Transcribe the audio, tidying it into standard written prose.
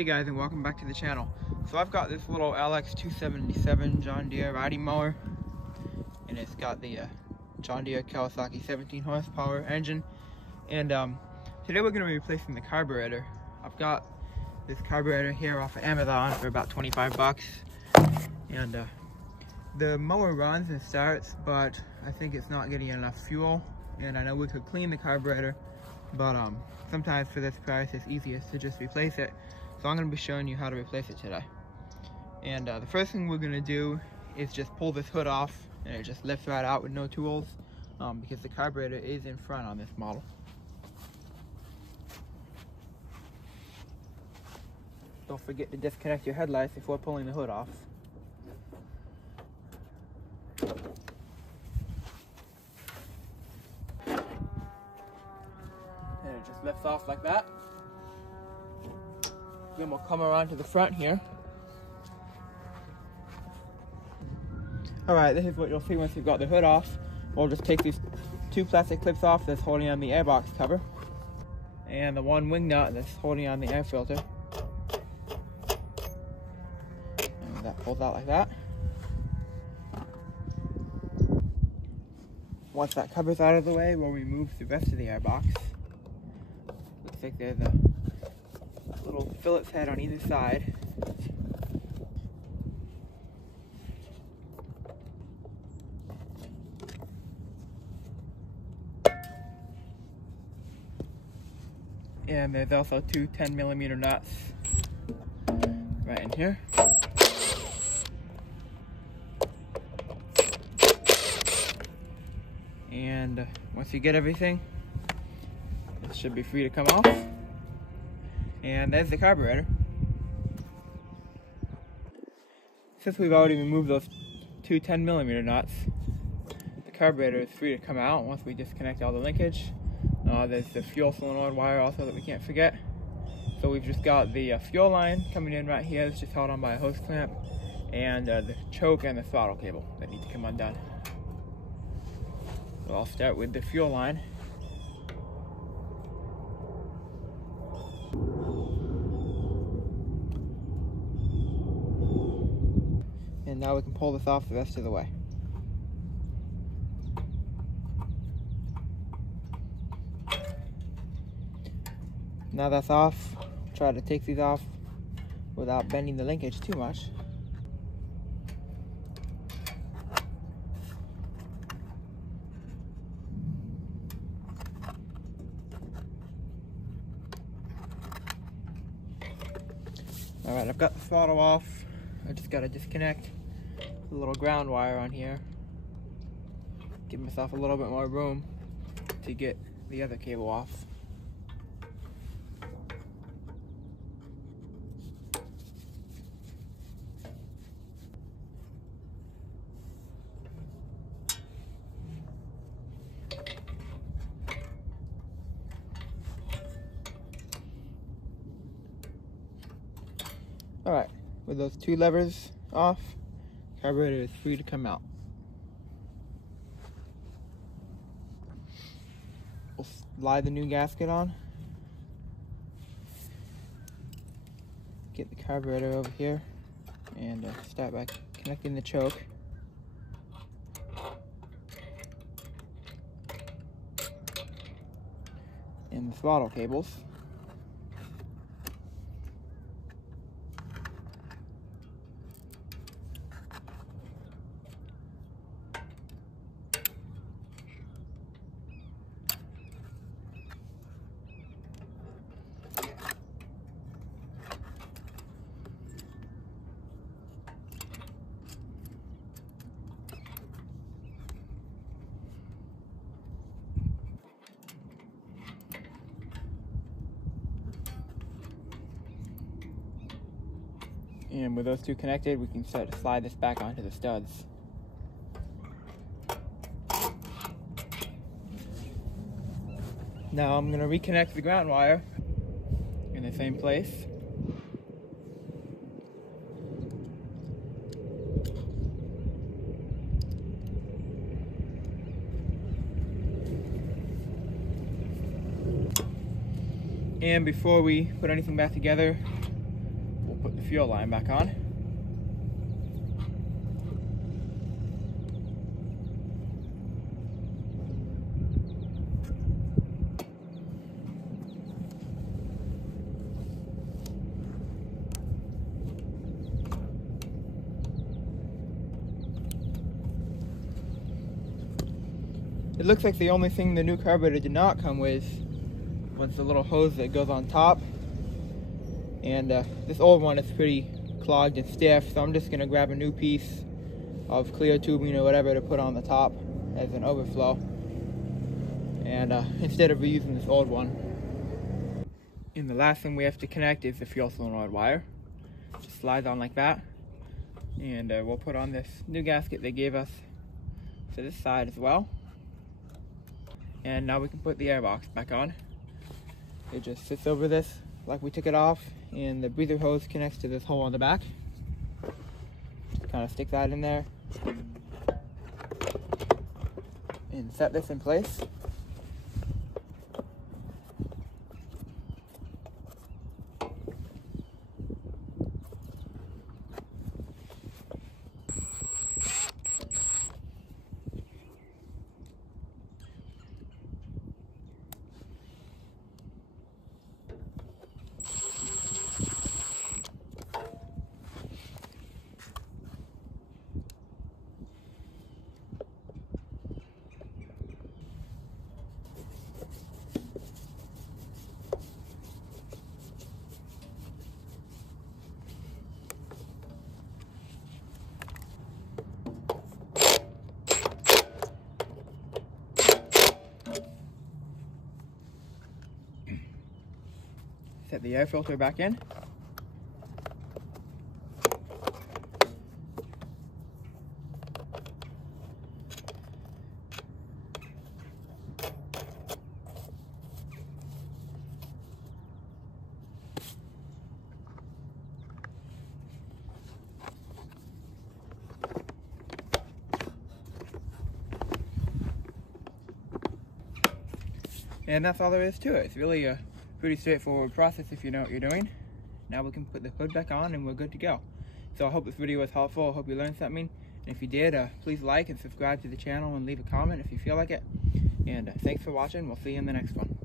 Hey guys, and welcome back to the channel. So I've got this little LX277 John Deere riding mower, and it's got the John Deere Kawasaki 17 horsepower engine. And today we're going to be replacing the carburetor. I've got this carburetor here off of Amazon for about 25 bucks. And the mower runs and starts, but I think it's not getting enough fuel. And I know we could clean the carburetor, but sometimes for this price it's easiest to just replace it. So I'm going to be showing you how to replace it today. And the first thing we're going to do is just pull this hood off, and it just lifts right out with no tools, because the carburetor is in front on this model. Don't forget to disconnect your headlights before pulling the hood off. And it just lifts off like that. Then we'll come around to the front here. Alright, this is what you'll see once you've got the hood off. We'll just take these two plastic clips off that's holding on the airbox cover, and the one wing nut that's holding on the air filter. And that pulls out like that. Once that cover's out of the way, we'll remove the rest of the airbox. Looks like there's a little Phillips head on either side. And there's also two 10mm nuts right in here. And once you get everything, it should be free to come off. And there's the carburetor. Since we've already removed those two 10mm nuts, the carburetor is free to come out once we disconnect all the linkage. There's the fuel solenoid wire also that we can't forget. So we've just got the fuel line coming in right here. It's just held on by a hose clamp, and the choke and the throttle cable that need to come undone. So I'll start with the fuel line. And now we can pull this off the rest of the way. Now that's off, try to take these off without bending the linkage too much. Alright, I've got the throttle off. I just got to disconnect the little ground wire on here. Give myself a little bit more room to get the other cable off. Alright, with those two levers off, carburetor is free to come out. We'll slide the new gasket on. Get the carburetor over here and start by connecting the choke. And the throttle cables. And with those two connected, we can start to slide this back onto the studs. Now I'm going to reconnect the ground wire in the same place. And before we put anything back together, put the fuel line back on. It looks like the only thing the new carburetor did not come with was the little hose that goes on top. And this old one is pretty clogged and stiff, so I'm just going to grab a new piece of clear tubing or whatever to put on the top as an overflow. And instead of reusing this old one. And the last thing we have to connect is the fuel solenoid wire. Just slides on like that. And we'll put on this new gasket they gave us for this side as well. And now we can put the airbox back on. It just sits over this like we took it off, and the breather hose connects to this hole on the back. Just kind of stick that in there and set this in place. Set the air filter back in. And that's all there is to it. It's really a pretty straightforward process if you know what you're doing. Now we can put the hood back on and we're good to go. So I hope this video was helpful. I hope you learned something. And if you did, please like and subscribe to the channel and leave a comment if you feel like it. And thanks for watching. We'll see you in the next one.